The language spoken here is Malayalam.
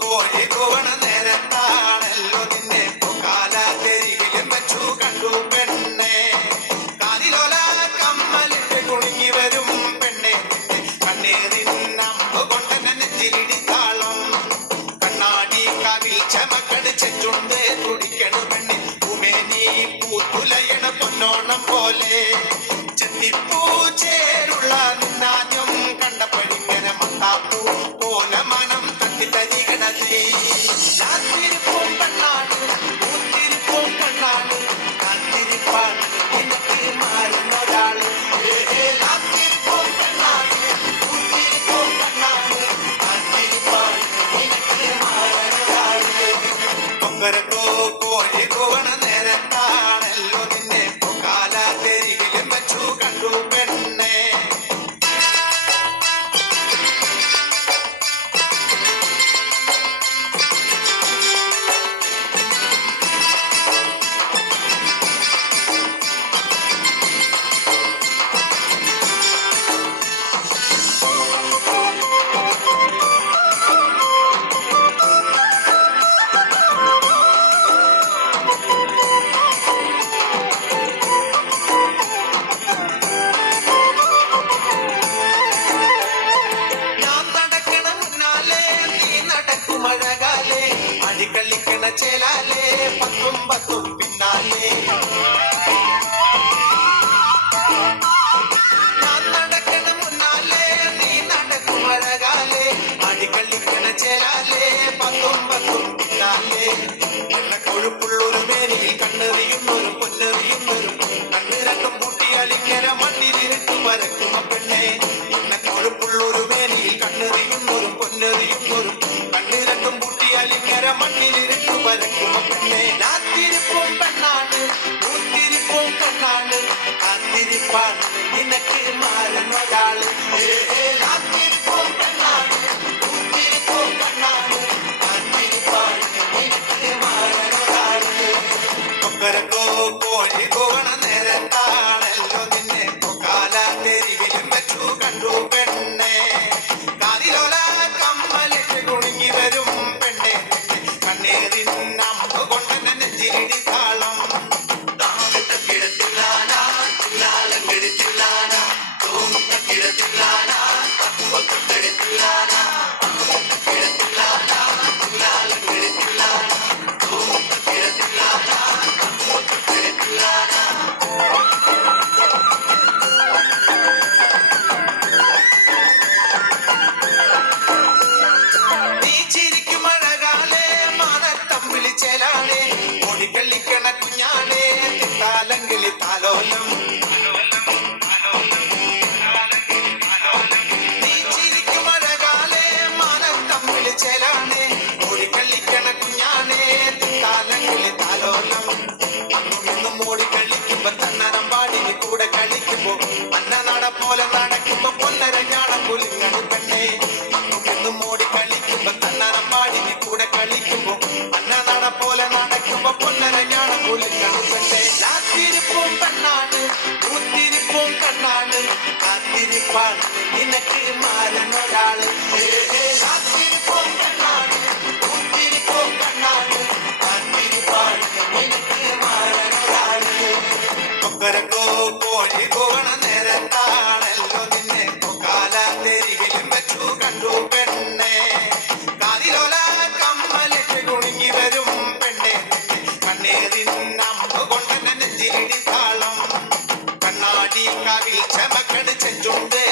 കോഴി കോവണ നേരത്താണല്ലോ നിന്നെ കാലാതെരിവിലും വച്ചു കണ്ടു പെണ്ണെ. കാതിലോല കമ്മലിട്ട് കുണുങ്ങി വരും പെണ്ണെ, കണ്ണീരിന്നമ്പ് കൊണ്ടെന്നെ നെഞ്ചിലിടിത്താളം. കണ്ണാടി കവിൽ ചമക്കട് ചെറ്റുണ്ട് തുടിക്കണ പെണ്ണെ, ഉമേനി പൂത്തുലയണ പൊന്നോണം പോലെ. ചെത്തിപ്പൂ ചേരുള്ള നിന്നാദ്യം കണ്ടപ്പഴിങ്ങനെ മത്താപ്പൂ പോലെ മനം തട്ടിത്തരികണതേ. കാത്തിരിപ്പും പെണ്ണാണ്, കൂത്തിരിപ്പും പെണ്ണാണ്, കാത്തിരിപ്പാണ് നിനക്ക് മാറുന്നൊരാള്. കാത്തിരിപ്പും പെണ്ണാണ്, കൂത്തിരിപ്പും പെണ്ണാണ്, കാത്തിരിപ്പാണ് നിനക്ക് മാറുന്നൊരാള്. കൊക്കരക്കോ കോഴി കോവണ നേരത്താണല്ലോ നിന്നെ കാലാതെരിവിലും വച്ചു കണ്ടു പെണ്ണെ. മഴകാലേ അടിക്കളിക്കണ ചേലാലേ പത്തും പത്തും പിന്നാലേ. ഞാൻ നടക്കണ മുന്നാലേ നീ നടക്കും മഴകാലേ അടിക്കളിക്കണ ചേലാലേ പത്തും പത്തും പിന്നാലേ. എന്ന കൊഴുപ്പുള്ളൊരു മേനിയിൽ കണ്ണെറിയുന്നൊരു പൊന്നെറിയുന്നൊരു കണ്ണ് രണ്ടും കൂട്ടിയാൽ ഇങ്ങനെ മണ്ണിലിരുട്ടു വരക്കുമ പെണ്ണെ. എന്ന കൊഴുപ്പുള്ളൊരു മേനിയിൽ കണ്ണെറിയുന്നൊരു പൊന്നെറിയുന്നൊരു കണ്ണ് രണ്ടും കൂട്ടിയാൽ ഇങ്ങനെ മണ്ണിലിരുട്ടു വരക്കുമ പെണ്ണെ. കാത്തിരിപ്പും പെണ്ണാണ്, കൂത്തിരിപ്പും പെണ്ണാണ്, കാത്തിരിപ്പാണ് നിനക്ക് മാറുന്നൊരാള്. കാത്തിരിപ്പും പെണ്ണാണ്, കൂത്തിരിപ്പും പെണ്ണാണ്, കാത്തിരിപ്പാണ് നിനക്ക് മാറുന്നൊരാള്. കൊക്കരക്കോ കോഴി കോവണ നേരത്താണല്ലോ നിന്നെ കാലാതെരിവിലും വച്ചു കണ്ടു പെണ്ണെ. കാതിലോല കമ്മലിട്ട് കുണുങ്ങി വരും പെണ്ണെ, കണ്ണീരിന്നമ്പ് കൊണ്ടെന്നെ നെഞ്ചിലിടിത്താളം. നീ ചിരിക്കും അഴകാലേ മാനത്തമ്പിളി ചേലാലേ ഓടിക്കളിക്കണ കുഞ്ഞാലേ താലങ്കിളി താലോലം. നീ ചിരിക്കും അഴകാലേ മാനത്തമ്പിളി ചേലാലേ ഓടിക്കളിക്കണ കുഞ്ഞാലേ താലങ്കിളി താലോലം. അന്നും ഇന്നും ഓടിക്കളിക്കുമ്പോ തന്നരം പാടി കൂടെ കളിക്കുമ്പോ അന്ന നട പോലെ നടക്കുമ്പോ പൊന്നര ഞാണ പുലിങ്ങണ പെണ്ണെ. അന്നും ഇന്നും ഓടിക്കളിക്കുമ്പോ തന്നരം പാടി കൂടെ കളിക്കുമ്പോ അന്ന നട പോലെ നടക്കുമ്പോ പൊന്നര ഞാണ പുലിങ്ങണ പെണ്ണെ. കാത്തിരിപ്പും പെണ്ണാണ്, കൂത്തിരിപ്പും പെണ്ണാണ്, കാത്തിരിപ്പാണ് നിനക്ക് മാറുന്നൊരാള്. കാത്തിരിപ്പും പെണ്ണാണ്, കൂത്തിരിപ്പും പെണ്ണാണ്, കാത്തിരിപ്പാണ് നിനക്ക് മാറുന്നൊരാള്. കൊക്കരക്കോ കോഴി കോവണ നേരത്താണല്ലോ നിന്നെ കാലാതെരിവിലും വച്ചു കണ്ടു പെണ്ണെ. കാതിലോല കമ്മലിട്ട് കുണുങ്ങി വരും പെണ്ണെ, കണ്ണീരിന്നമ്പ് കൊണ്ടെന്നെ നെഞ്ചിലിടിത്താളം. കണ്ണാടി കവിൽ ചമക്കട് ചെഞ്ചുണ്ട്